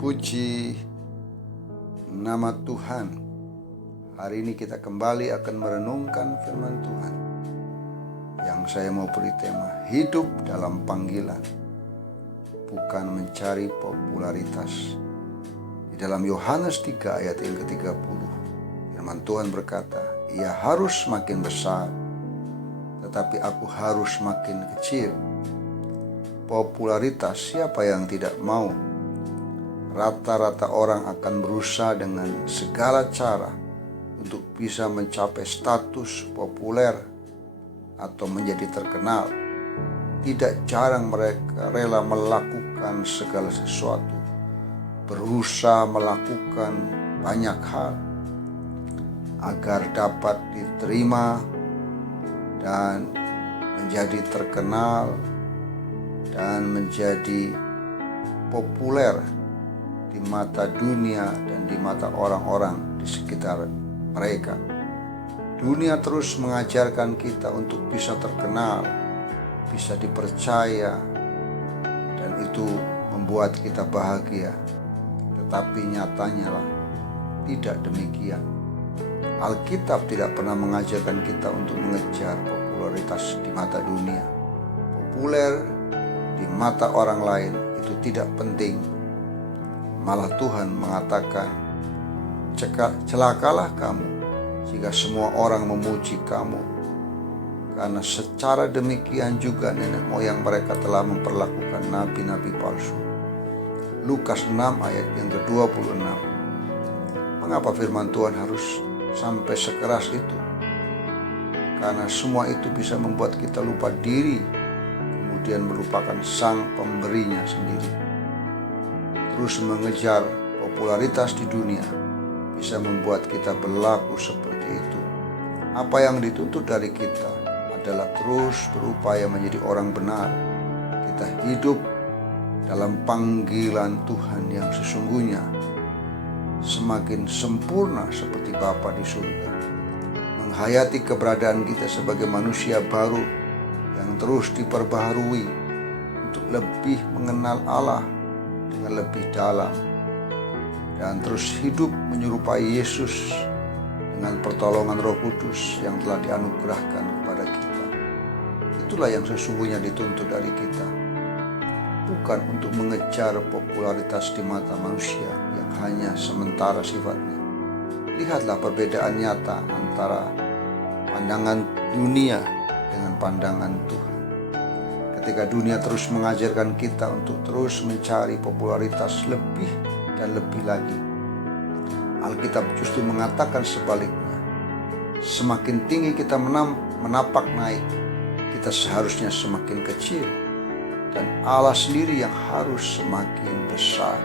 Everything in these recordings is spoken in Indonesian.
Terpuji nama Tuhan. Hari ini kita kembali akan merenungkan firman Tuhan yang saya mau beri tema hidup dalam panggilan, bukan mencari popularitas. Di dalam Yohanes 3 ayat yang ke-30, firman Tuhan berkata, ia harus makin besar, tetapi aku harus makin kecil. Popularitas siapa yang tidak mau? Rata-rata orang akan berusaha dengan segala cara untuk bisa mencapai status populer atau menjadi terkenal. Tidak jarang mereka rela melakukan segala sesuatu, berusaha melakukan banyak hal agar dapat diterima dan menjadi terkenal dan menjadi populer di mata dunia dan di mata orang-orang di sekitar mereka. Dunia terus mengajarkan kita untuk bisa terkenal, bisa dipercaya, dan itu membuat kita bahagia. Tetapi nyatanya lah tidak demikian. Alkitab tidak pernah mengajarkan kita untuk mengejar popularitas di mata dunia. Populer di mata orang lain itu tidak penting. Malah Tuhan mengatakan, celakalah kamu jika semua orang memuji kamu, karena secara demikian juga nenek moyang mereka telah memperlakukan nabi-nabi palsu. Lukas 6 ayat yang ke-26. Mengapa firman Tuhan harus sampai sekeras itu? Karena semua itu bisa membuat kita lupa diri, kemudian melupakan sang pemberinya sendiri. Terus mengejar popularitas di dunia bisa membuat kita berlaku seperti itu. Apa yang dituntut dari kita adalah terus berupaya menjadi orang benar. Kita hidup dalam panggilan Tuhan yang sesungguhnya, semakin sempurna seperti Bapa di surga. Menghayati keberadaan kita sebagai manusia baru yang terus diperbaharui untuk lebih mengenal Allah dengan lebih dalam, dan terus hidup menyerupai Yesus dengan pertolongan Roh Kudus yang telah dianugerahkan kepada kita. Itulah yang sesungguhnya dituntut dari kita, bukan untuk mengejar popularitas di mata manusia yang hanya sementara sifatnya. Lihatlah perbedaan nyata antara pandangan dunia dengan pandangan Tuhan. Ketika dunia terus mengajarkan kita untuk terus mencari popularitas lebih dan lebih lagi, Alkitab justru mengatakan sebaliknya. Semakin tinggi kita menapak naik, kita seharusnya semakin kecil, dan Allah sendiri yang harus semakin besar.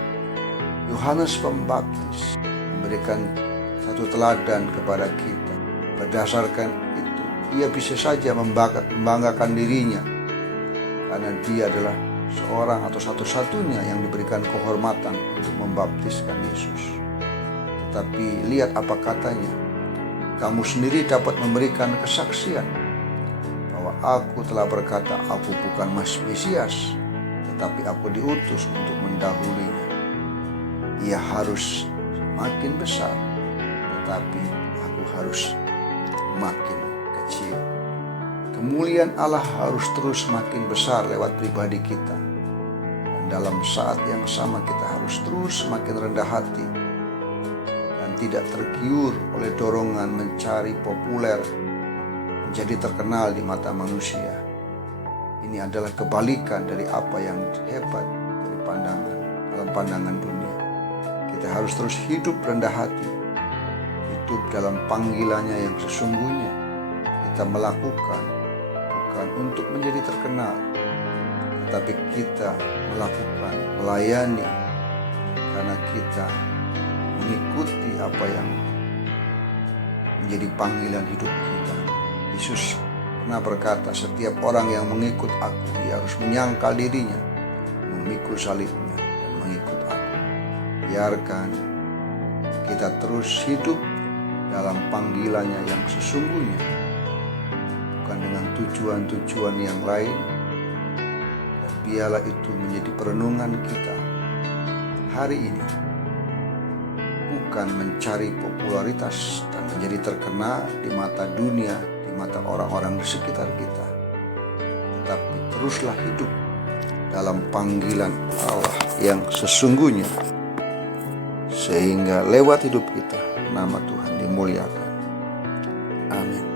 Yohanes Pembaptis memberikan satu teladan kepada kita. Berdasarkan itu, ia bisa saja membanggakan dirinya karena dia adalah seorang atau satu-satunya yang diberikan kehormatan untuk membaptiskan Yesus. Tetapi lihat apa katanya, kamu sendiri dapat memberikan kesaksian bahwa aku telah berkata aku bukan Mesias, tetapi aku diutus untuk mendahulinya. Ia harus makin besar, tetapi aku harus makin kecil. Kemuliaan Allah harus terus makin besar lewat pribadi kita. Dan dalam saat yang sama kita harus terus makin rendah hati dan tidak tergiur oleh dorongan mencari populer, menjadi terkenal di mata manusia. Ini adalah kebalikan dari apa yang hebat dari dalam pandangan dunia. Kita harus terus hidup rendah hati, hidup dalam panggilannya yang sesungguhnya. Kita melakukan bukan untuk menjadi terkenal, tetapi kita melakukan, melayani karena kita mengikuti apa yang menjadi panggilan hidup kita. Yesus pernah berkata, setiap orang yang mengikut aku, ia harus menyangkal dirinya, memikul salibnya, dan mengikut aku. Biarkan kita terus hidup dalam panggilannya yang sesungguhnya, bukan dengan tujuan-tujuan yang lain. Dan biarlah itu menjadi perenungan kita hari ini bukan mencari popularitas dan menjadi terkenal di mata dunia, di mata orang-orang di sekitar kita, tetapi teruslah hidup dalam panggilan Allah yang sesungguhnya, sehingga lewat hidup kita nama Tuhan dimuliakan. Amin.